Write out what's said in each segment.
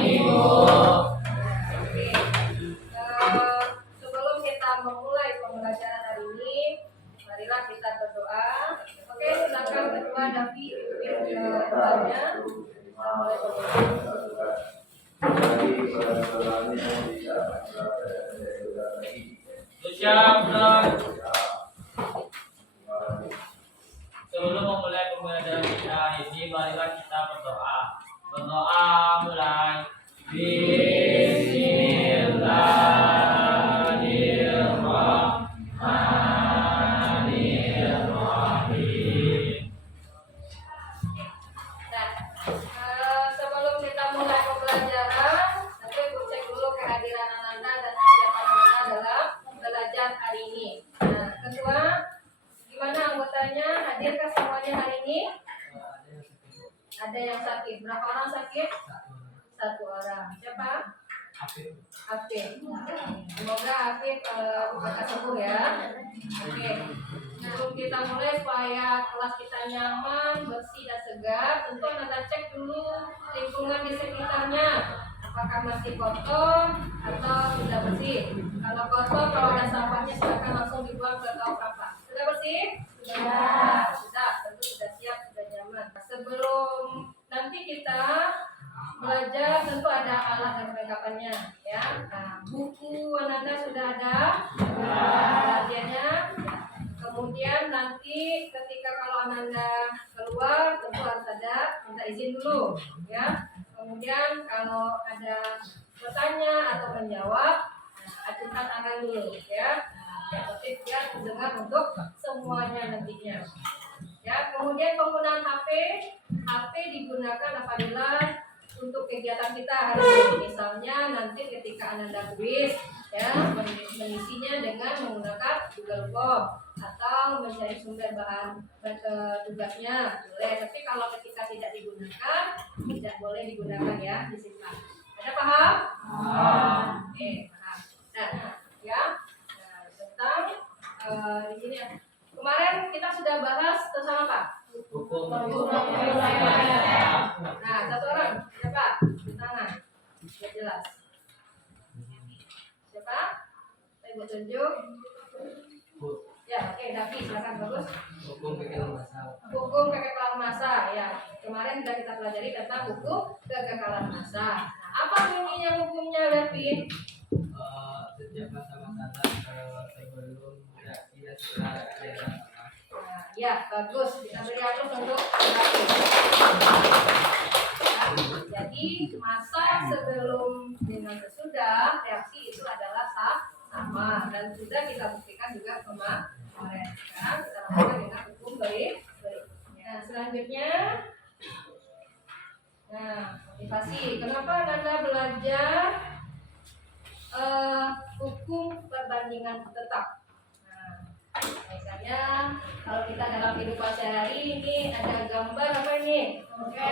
Oke. Sebelum kita memulai pembelajaran hari ini, marilah kita berdoa. Oke, silakan Ketua Davi pimpin doanya. Kita mulai berdoa. Sebelum memulai pembelajaran kita hari ini, marilah kita berdoa. Berdoa mulai. Bismillahirrahmanirrahim. Sebelum kita mulai pembelajaran, nanti ibu cek dulu kehadiran Ananda dan kesiapan Ananda dalam belajar hari ini. Nah, Ketua, gimana anggotanya? Hadirkah semuanya hari ini? Ada yang sakit. Berapa orang sakit? Satu orang. Siapa? Afif. Semoga Afif cepat sembuh ya. Oke. Sebelum kita mulai supaya kelas kita nyaman, bersih dan segar, tentu Anda cek dulu lingkungan di sekitarnya. Apakah masih kotor atau sudah bersih? Kalau kotor, kalau ada sampahnya silakan langsung dibuang ke tong sampah. Sudah bersih? Sudah. Sudah. Tentu sudah siap, sudah nyaman. Sebelum nanti kita belajar, tentu ada alat dan perlengkapannya ya. Nah, buku Ananda sudah ada, latihannya. Kemudian nanti ketika kalau Ananda keluar, tentu harus ada minta izin dulu ya. Kemudian kalau ada bertanya atau menjawab, ajukan tangan dulu ya. Yang penting biar mendengar untuk semuanya nantinya. Ya, kemudian penggunaan HP digunakan apabila untuk kegiatan kita hari ini. Misalnya nanti ketika Ananda kuis ya, mengisinya dengan menggunakan Google Form atau mencari sumber bahan tugasnya boleh. Tapi kalau ketika tidak digunakan, tidak boleh digunakan ya, disimpan. Ada paham? Oke, paham. Nah, ya. Nah, tentang di sini ya. Kemarin kita sudah bahas tentang apa? Hukum. Nah, satu orang siapa? Di tangan. Sudah jelas. Siapa? Saya buat tunjuk. Ya, oke, Davi, silakan bagus. Hukum kekalahan massa. Hukum kekekalan massa ya. Kemarin sudah kita pelajari tentang hukum kekekalan massa. Nah, apa bunyinya hukumnya, Davi? Setiap masa-masa sebelum reaksi dan setelah reaksi. Nah, ya, bagus. Kita beri aplaus untuk Davi. Jadi masa sebelum dengan sesudah reaksi itu adalah sama dan sudah kita buktikan juga kemarin. Sekarang kita lakukan dengan hukum berikutnya. Nah, selanjutnya, motivasi. Kenapa Anda belajar hukum perbandingan tetap? Nah, misalnya kalau kita dalam kehidupan sehari ini ada gambar apa ini? Roket.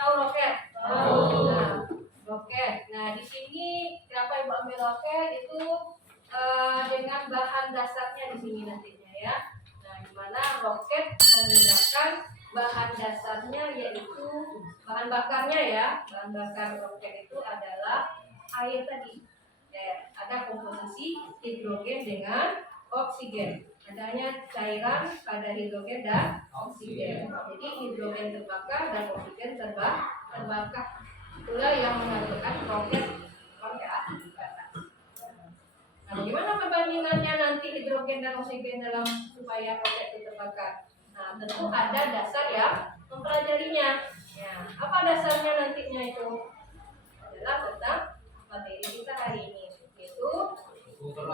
Tahu roket? Tahu. Nah, roket. Nah, di sini kenapa Ibu ambil roket itu dengan bahan dasarnya di sini nantinya ya. Nah, di mana roket menggunakan bahan dasarnya yaitu bahan bakarnya ya. Bahan bakar roket itu adalah air tadi. Ya, ada komposisi hidrogen dengan oksigen. Adanya cairan pada hidrogen dan oksigen. Jadi hidrogen terbakar dan oksigen terbakar. Itulah yang menghasilkan roket api di atas. Nah, bagaimana perbandingannya nanti hidrogen dan oksigen dalam supaya roket itu terbakar? Nah, tentu ada dasar ya mempelajarinya. Ya, apa dasarnya nantinya itu? Adalah tentang materi kita hari ini, yaitu hukum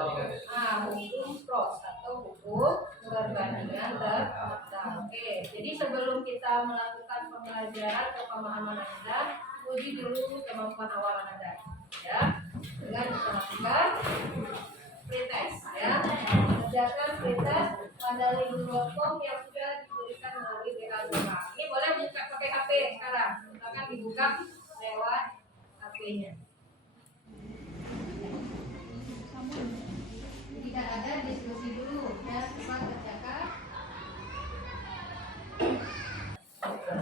pros atau hukum perbandingan tetap. Oke, jadi sebelum kita melakukan pembelajaran atau pemahaman Anda, uji dulu kemampuan awal Anda, ya, dengan melakukan pretest, ya, kerjakan pretest pada link.com yang sudah diberikan melalui WA. Ini boleh buka pakai HP sekarang, silakan dibuka lewat HP-nya. Tidak ada diskusi dulu, ya, cepat kerjakan.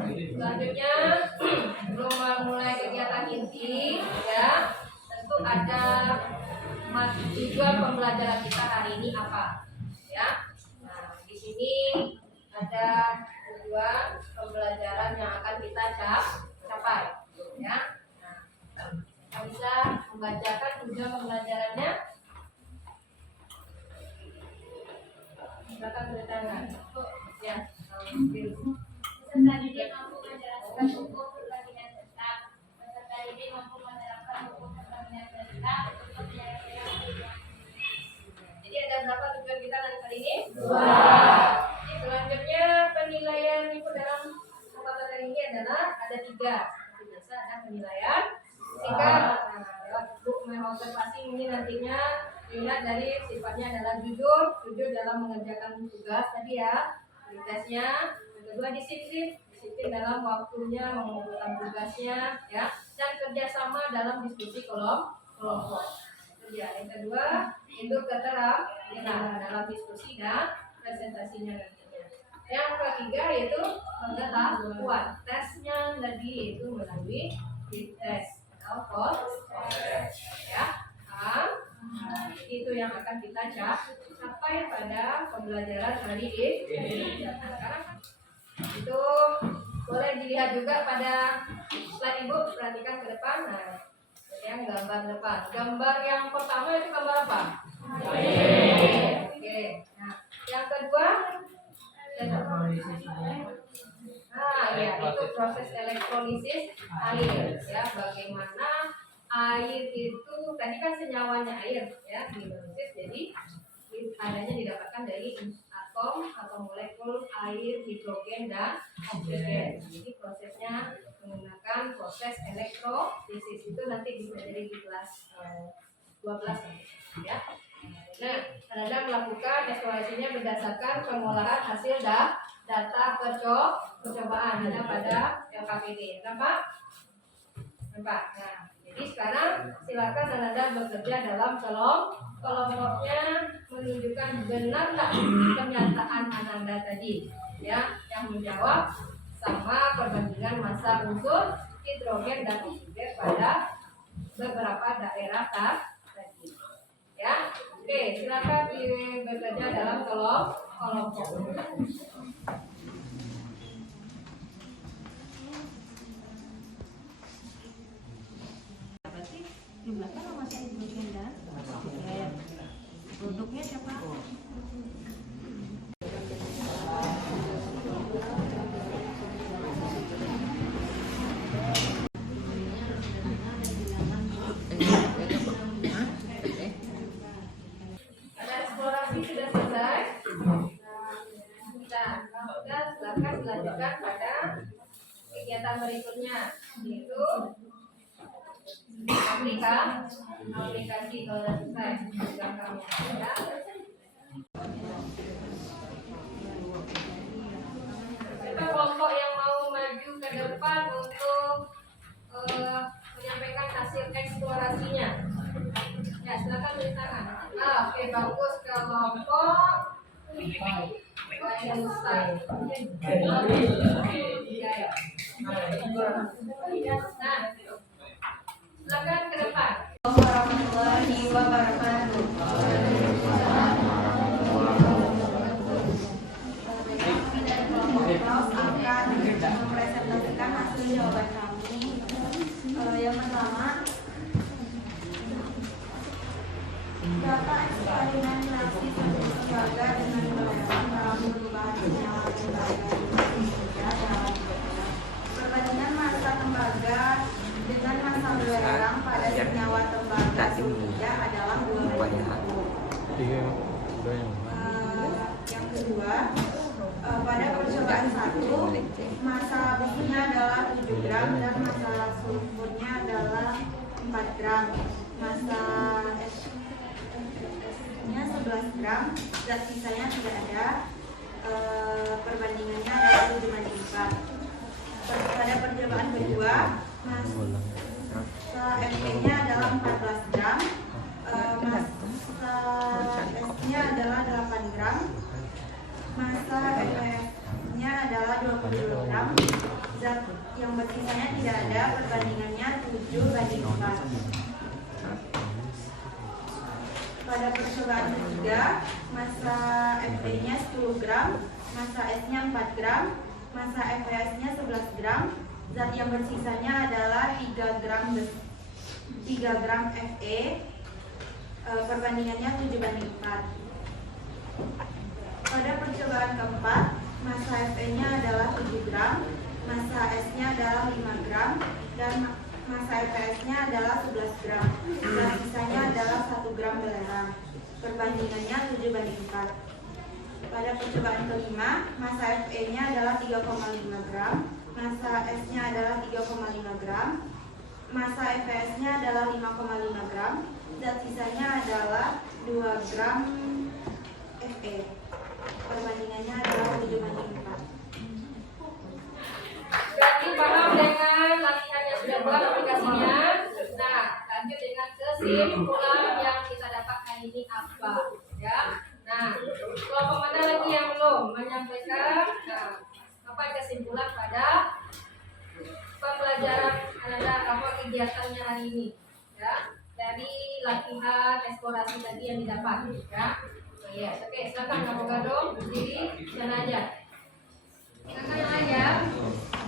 Selanjutnya, belum mulai kegiatan inti. berhenti, ya. Tentu ada tujuan pembelajaran kita hari ini apa, ya. Nah, di sini ada tujuan pembelajaran yang akan kita capai, ya. Nah, kita bisa membacakan tujuan pembelajarannya. Silakan beri tangan. Ya. Peserta didik mampu menjelaskan hukum perbandingan tetap. Peserta didik mampu menerapkan hukum perbandingan tetap untuk menyelesaikan. Jadi ada berapa tujuan kita kali ini? 2. Selanjutnya penilaian ibu dalam kesempatan hari ini adalah ada 3. Seperti biasa ada penilaian sikap. Nah, ibu mengobservasi ini nantinya dilihat dari sifatnya adalah jujur dalam mengerjakan tugas tadi ya, kualitasnya. Yang kedua disiplin dalam waktunya mengumpulkan tugasnya, ya, dan kerjasama dalam diskusi kelompok. Itu dia. Yang kedua induk keterampilan dalam diskusi dan presentasinya nantinya. Yang ketiga yaitu pengetahuan, tesnya tadi yaitu melalui tes atau tes, ya. Itu yang akan kita capai pada pembelajaran hari ini. Sekarang itu boleh dilihat juga pada slide ibu, perhatikan ke depan. Nah, yang gambar depan, gambar yang pertama itu gambar apa? Oke. Nah, yang kedua, ya itu proses elektrolisis air, ya, bagaimana air itu tadi kan senyawanya air, ya, hidrolisis, jadi adanya didapatkan dari atom atau molekul air, hidrogen dan oksigen. Jadi prosesnya menggunakan proses elektrolisis, itu nanti bisa jadi di kelas 12 ya. Nah, Anda melakukan eksplorasinya berdasarkan pengolahan hasil data percobaan ada pada LKPD, nampak? Nah, jadi sekarang silakan Anda bekerja dalam kelompoknya, menunjukkan benar tak pernyataan Anda tadi, ya, yang menjawab sama perbandingan massa unsur hidrogen dan oksigen pada beberapa daerah tadi, ya. Oke, silakan bekerja dalam kelompok. Jumlah kan masih hidrogen dan oksigen. Produknya siapa? Eksplorasi sudah selesai. Nah, sudah silakan dilanjutkan pada kegiatan berikutnya, yaitu aplikasi kalau selesai sudah kamu ya. Kita kelompok yang mau maju ke depan untuk menyampaikan hasil eksplorasinya. Ya, silakan beri tangan. Oke, bagus kelompok. Nah, silakan ke depan. Warahmatullahi wabarakatuh. Akan mempresentasikan hasil jawaban kami. Yang pertama, data eksperimen reaksi satu lembaga dengan belerang dalam perubahan senyawa tembaga dalam perbandingan massa tembaga dengan massa belerang pada senyawa tembaga tiga adalah 2. Yang kedua, pada percobaan 1, massa besinya adalah 7 gram dan massa sulfurnya adalah 4 gram. Massa nya 11 gram, zat sisanya tidak ada. Perbandingannya adalah 7:4. Pada percobaan kedua, massa FP-nya adalah 14 gram, massa S-nya adalah 8 gram, massa FF-nya adalah 20 gram, zat yang bersisanya tidak ada, perbandingannya 7:4. meningkat. Pada percobaan ketiga, massa Fe-nya 10 gram, massa S-nya 4 gram, massa FeS-nya 11 gram, zat yang bersisanya adalah 3 gram Fe, perbandingannya 7:4. Pada percobaan keempat, massa Fe-nya adalah 7 gram, massa S-nya adalah 5 gram, dan massa FeS-nya adalah 11 gram. Dan sisanya adalah 1 gram belerang. Perbandingannya 7:4. Pada percobaan kelima, massa Fe-nya adalah 3,5 gram, massa S-nya adalah 3,5 gram, massa FeS-nya adalah 5,5 gram, dan sisanya adalah 2 gram Fe. Perbandingannya adalah 7:4. Berarti paham dengan latihan yang sudah buat aplikasinya. Nah, lanjut dengan kesimpulan yang kita dapat hari ini apa, ya. Nah, kelompok mana lagi yang belum menyampaikan? Nah, apa kesimpulan pada pembelajaran Anda apa kegiatannya hari ini, ya, dari latihan eksplorasi tadi yang didapat, ya. Iya, oke, silakan kamu Gadong berdiri dan aja. Silakan yang aja.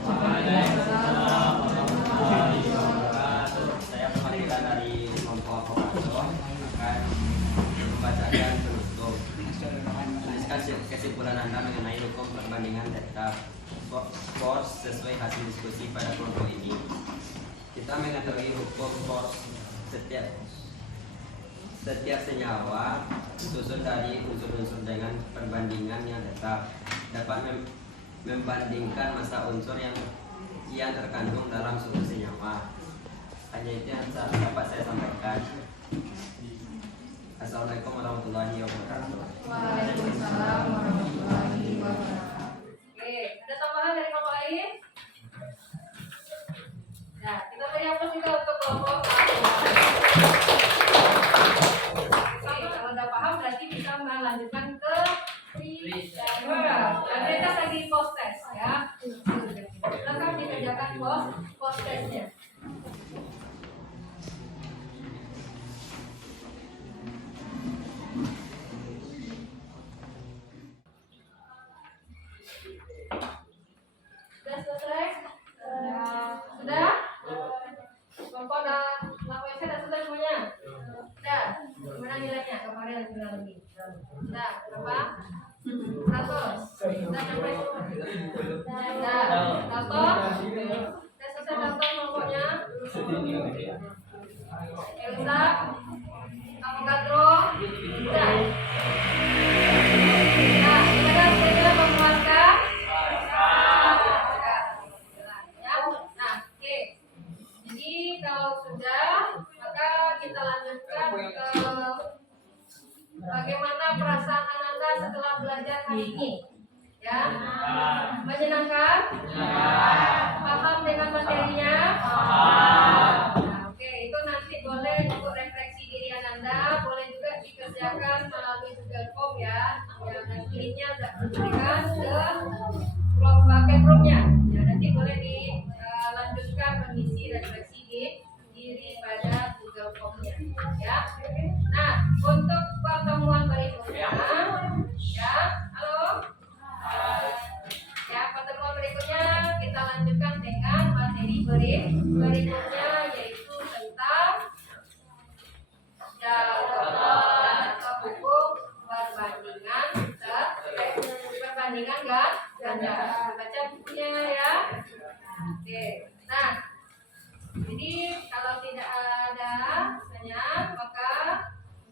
Waalaikumsalam warahmatullahi wabarakatuh. Saya perwakilan dari kelompok Kopasdo akan membacakan penutup. Tuliskan kesimpulan Anda mengenai hukum perbandingan data force sesuai hasil diskusi pada kelompok ini. Kita mengetahui hukum force setiap senyawa disusun dari unsur-unsur dengan perbandingan yang dapat membandingkan massa unsur yang terkandung dalam suatu senyawa. Hanya itu yang dapat saya sampaikan. Assalamualaikum warahmatullahi wabarakatuh. Waalaikumsalam warahmatullahi wabarakatuh. Oke, ada tambahan dari kelompok lain? Nah, kita beri aplaus juga untuk kelompok satu. Oke, kalau udah paham berarti bisa melanjutkan ke aktivitas lagi post test, ya. Silakan dikerjakan post testnya. Sudah selesai? Sudah? Kelompok udah lakukan sudah selesai semuanya? Sudah? Gimana nilainya? Kemarin lagi bilang lebih. Sudah? Berapa? 100? Sudah sampai? Sudah? Contoh? Sudah selesai contoh kelompoknya? Elsa? Avogadro? Sudah? Nah, kita sudah memuaskan? Nah, oke. Jadi kalau sudah, maka kita lanjutkan ke bagaimana perasaan Anda setelah belajar hari ini. Ya, menyenangkan? Paham dengan materinya? Nah, oke, itu nanti boleh untuk refleksi diri Anda, boleh juga dikerjakan melalui Google Form, ya. Yang nantinya diberikan ke bagian roomnya. Ya, nanti boleh dilanjutkan mengisi refleksi di diri pada Google Form-nya, ya. Nah, untuk pertemuan berikutnya, ya, halo. Ya, pertemuan berikutnya kita lanjutkan dengan materi berikutnya, yaitu tentang atau hukum perbandingan ganda. Baca bukunya, ya. Oke. Nah, jadi kalau tidak ada pertanyaan, maka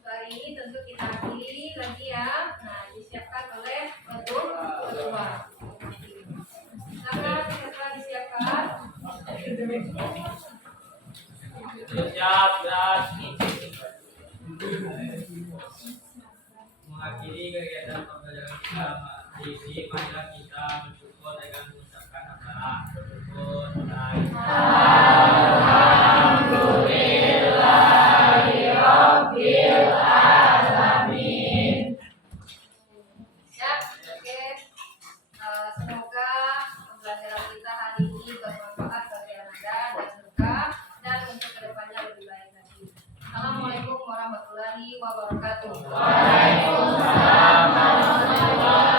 hari ini tentu kita akhiri lagi, ya. Nah, disiapkan oleh ketua. Silakan setelah disiapkan. Siap dan mengakhiri kegiatan pembelajaran kita hari ini. Marilah kita bersyukur dengan mengucapkan hamdalah. Alhamdulillahirabbil alamin. Ya, oke. Semoga pembelajaran kita hari ini bermanfaat bagi Anda dan semoga dan untuk kedepannya warahmatullahi wabarakatuh. Waalaikumsalam warahmatullahi wabarakatuh.